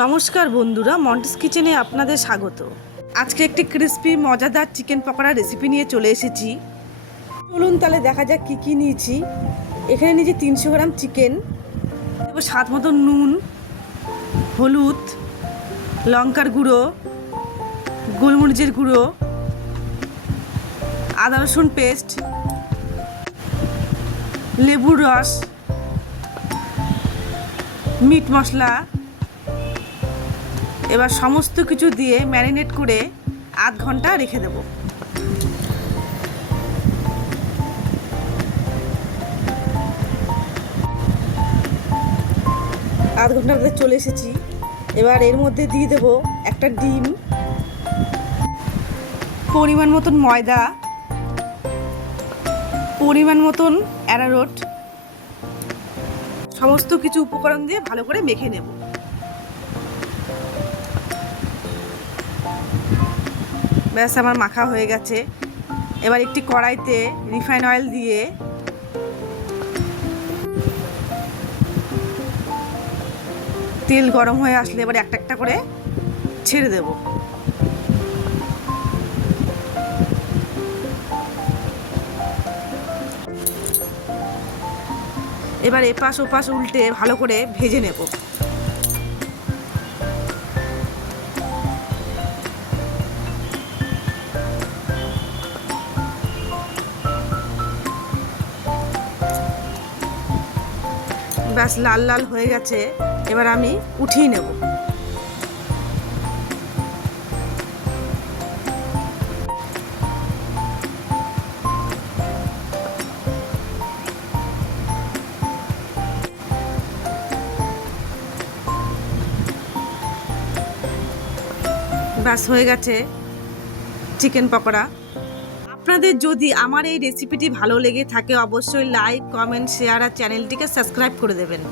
নমস্কার বন্ধুরা, মন্টিস কিচেনে আপনাদের স্বাগত। আজকে একটি ক্রিস্পি মজাদার চিকেন পকোড়া রেসিপি নিয়ে চলে এসেছি। চলুন তাহলে দেখা যাক কী কী নিয়েছি। এখানে নিয়েছি 300 গ্রাম চিকেন, দেবো স্বাদ মতো নুন, হলুদ, লঙ্কার গুঁড়ো, গোলমরিচের গুঁড়ো, আদা রসুন পেস্ট, লেবুর রস, মিট মশলা। এবার সমস্ত কিছু দিয়ে ম্যারিনেট করে আধ ঘন্টা রেখে দেব। আধ ঘন্টা চলে এসেছি। এবার এর মধ্যে দিয়ে দেব একটা ডিম, পরিমাণ মতন ময়দা, পরিমাণ মতন অ্যারারুট, সমস্ত কিছু উপকরণ দিয়ে ভালো করে মেখে নেব। ব্যাস আমার মাখা হয়ে গেছে। এবার একটি কড়াইতে রিফাইন অয়েল দিয়ে তেল গরম হয়ে আসলে এবার একটা একটা করে ছেড়ে দেব। এবার এপাশ ওপাশ উল্টে ভালো করে ভেজে নেব। ব্যাস লাল লাল হয়ে গেছে, এবার আমি উঠিয়ে নেব। ব্যাস হয়ে গেছে চিকেন পকোড়া। আপনাদের যদি আমার এই রেসিপিটি ভালো লেগে থাকে অবশ্যই লাইক, কমেন্ট, শেয়ার আর চ্যানেলটিকে সাবস্ক্রাইব করে দেবেন।